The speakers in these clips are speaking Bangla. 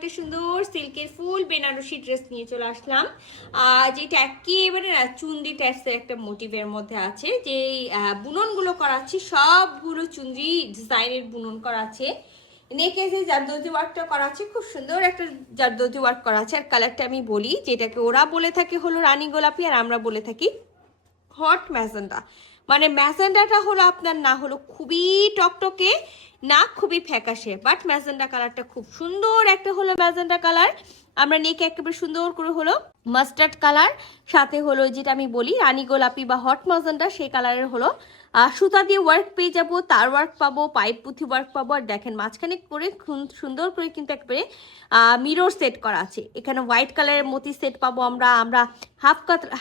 একটা সুন্দর সিল্কের ফুল বেনারসি ড্রেস নিয়ে চলে আসলাম, যেটা একেবারে না চুন্ডি টাইপসের একটা মোটিভের মধ্যে আছে। যে বুননগুলো করা আছে সবগুলো চুন্ডি ডিজাইনের বুনন করা আছে। নেকে যে জারদৌজি ওয়ার্কটা করা আছে, খুব সুন্দর একটা জারদৌজি ওয়ার্ক করা আছে। আর কালারটা আমি বলি, যেটাকে ওরা বলে থাকে হলো রানী গোলাপি, আর আমরা বলে থাকি হট ম্যাজেন্ডা। মানে ম্যাজেন্ডাটা হলো আপনার না হলো খুবই টকটকে, না খুবই ফ্যাকাশে, বাট ম্যাজেন্ডা কালারটা খুব সুন্দর একটা হলো ম্যাজেন্ডা কালার। আমরা নেকে একেবারে সুন্দর করে হলো মাস্টার্ড কালার, সাথে হলো যেটা আমি বলি রানী গোলাপি বা হট ম্যাজেন্ডা সেই কালারের হলো সুতা দিয়ে ওয়ার্ক পেয়ে যাবো, তার ওয়ার্ক পাবো, পাইপ পুঁথি ওয়ার্ক পাবো। আর দেখেন মাঝখানে করে সুন্দর করে কিন্তু একেবারে মিরর সেট করা আছে। এখানে হোয়াইট কালারের মতি সেট পাবো আমরা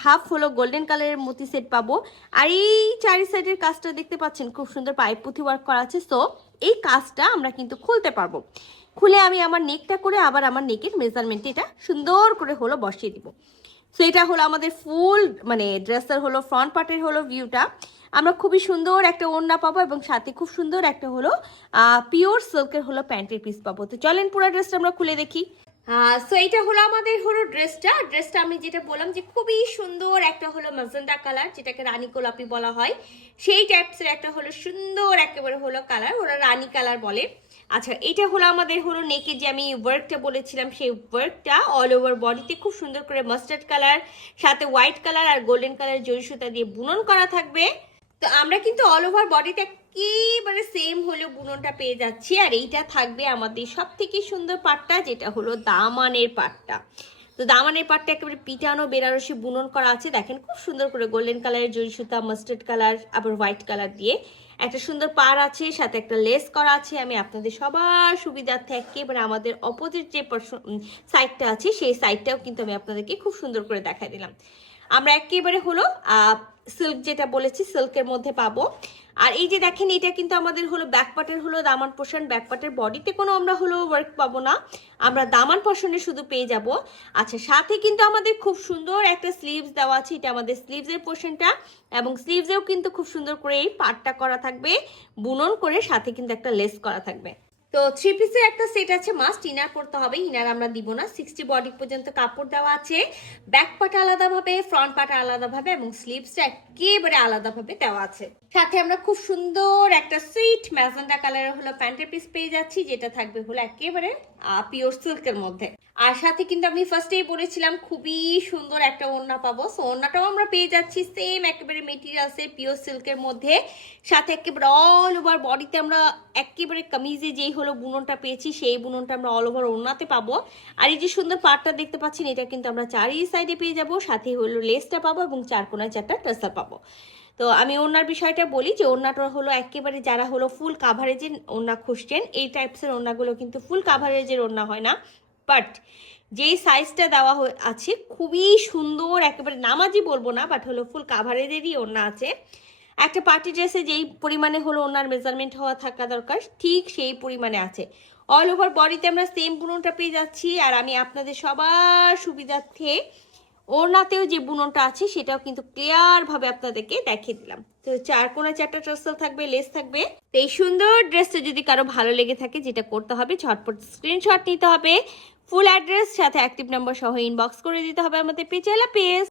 হাফ হলো গোল্ডেন কালারের মতি সেট পাবো। আর এই চারি সাইডের কাজটা দেখতে পাচ্ছেন, খুব সুন্দর পাইপ পুঁথি ওয়ার্ক করা আছে। সো এই কাজটা আমরা কিন্তু খুলতে পারবো। খুলে আমি আমার নেকটা করে আবার আমার নেকের মেজারমেন্টে এটা সুন্দর করে হলো বসিয়ে দিব। সো এটা হলো আমাদের ফুল মানে ড্রেসের হলো ফ্রন্ট পার্টের হলো ভিউটা। আমরা খুবই সুন্দর একটা ওড়না পাবো এবং সাথে খুব সুন্দর একটা হলো পিওর সিল্কের হলো প্যান্টের পিস পাবো। তো চলেন পুরো ড্রেসটা আমরা খুলে দেখি। সো এটা হলো আমাদের হলো ড্রেসটা আমি যেটা বললাম যে খুবই সুন্দর একটা হলো ম্যাজেন্ডা কালার, যেটাকে রানী গোলাপি বলা হয়, সেই টাইপসের একটা হলো সুন্দর একেবারে হলো কালার, ওরা রানী কালার বলে। আচ্ছা, এটা হলো আমাদের হলো নেকে যে আমি ওয়ার্কটা বলেছিলাম, সেই ওয়ার্কটা অল ওভার বডিতে খুব সুন্দর করে মাস্টার্ড কালার, সাথে হোয়াইট কালার আর গোল্ডেন কালার জরি সুতা দিয়ে বুনন করা থাকবে। তো আমরা কিন্তু অল ওভার বডিতে একেবারে সেম হলো বুননটা পেয়ে যাচ্ছি। আর এইটা থাকবে আমাদের সব থেকে সুন্দর পাটটা, যেটা হলো দামানের পাটটা। তো দামানের পাটটা একেবারে পিটানো বেনারসি বুনন করা আছে। দেখেন খুব সুন্দর করে গোল্ডেন কালারের জরি সুতা, মাস্টার্ড কালার, আবার হোয়াইট কালার দিয়ে একটা সুন্দর পার আছে, সাথে একটা লেস করা আছে। আমি আপনাদের সবার সুবিধার্থে একেবারে আমাদের অপোজিট যে সাইডটা আছে সেই সাইডটাও কিন্তু আমি আপনাদেরকে খুব সুন্দর করে দেখাই দিলাম। আমরা একেবারে হলো সিল্ক যেটা বলেছি সিল্কের মধ্যে পাবো। আর এই যে দেখেন, এটা কিন্তু আমাদের হলো ব্যাকপার্টের হলো দামান পোর্শন, ব্যাকপার্টের বডিতে কোনো আমরা হলো ওয়ার্ক পাবো না, আমরা দামান পোর্শনে শুধু পেয়ে যাব। আচ্ছা, সাথে কিন্তু আমাদের খুব সুন্দর একটা স্লিভস দেওয়া আছে, এটা আমাদের স্লিভসের পোর্শনটা, এবং স্লিভসেও কিন্তু খুব সুন্দর করে এই পার্টটা করা থাকবে বুনন করে, সাথে কিন্তু একটা লেস করা থাকবে। তো থ্রি পিসের একটা সেট আছে, মাস্ট ইনার করতে হবে, ইনার আমরা দিব না। 60 বডি পর্যন্ত কাপড় দেওয়া আছে, ব্যাক পার্ট আলাদাভাবে, ফ্রন্ট পার্ট আলাদাভাবে, এবং স্লিভসটা একেবারে আলাদাভাবে দেওয়া আছে। সাথে আমরা খুব সুন্দর একটা সুইট ম্যাজেন্ডা কালারের হলো প্যান্টের পিস পেয়ে যাচ্ছি, যেটা থাকবে হলো একেবারে পিওর সিল্কের মধ্যে। আর সাথে কিন্তু আমি ফার্স্টেই বলেছিলাম খুবই সুন্দর একটা ওড়না পাবো। সো ওড়নাটাও আমরা পেয়ে যাচ্ছি সেম একেবারে মেটেরিয়ালসে পিওর সিল্কের মধ্যে, সাথে একেবারে অল ওভার বডিতে আমরা একেবারে কামিজে যেই হলো বুননটা পেয়েছি সেই বুননটা আমরা অল ওভার ওড়নাতে পাবো। আর এই যে সুন্দর পার্টটা দেখতে পাচ্ছেন, এটা কিন্তু আমরা চারি সাইডে পেয়ে যাবো, সাথে হলো লেসটা পাবো এবং চার কোনায় চারটা টার্সাল পাবো। তো আমি ওড়নার বিষয়টা বলি যে ওড়নাটা হলো একেবারে যারা হলো ফুল কাভারেজের ওড়না খুঁজছেন, এই টাইপসের ওড়নাগুলো কিন্তু ফুল কাভারেজের ওড়না হয় না, বাট যেই সাইজটা দেওয়া আছে খুবই সুন্দর, একেবারে নামাজি বলবো না, বাট হলো ফুল কাভারেজেরই ওড়না আছে। একটা পার্টি ড্রেসে যেই পরিমাণে হলো ওনার মেজারমেন্ট হওয়া থাকা দরকার ঠিক সেই পরিমাণে আছে। অল ওভার বডিতে আমরা সেম বুননটা পেয়ে যাচ্ছি। আর আমি আপনাদের সবার সুবিধার্থে ওড়নাতেও যে বুননটা আছে সেটাও কিন্তু ক্লিয়ার ভাবে আপনাদেরকে দেখিয়ে দিলাম। তো চার কোণে চারটা টার্সেল থাকবে, লেস থাকবে। তো এই সুন্দর ড্রেসটা যদি কারো ভালো লেগে থাকে, যেটা করতে হবে ঝটপট স্ক্রিনশট নিতে হবে, ফুল অ্যাড্রেস সাথে অ্যাক্টিভ নাম্বার সহ ইনবক্স করে দিতে হবে আমাদের পেজে। পেজ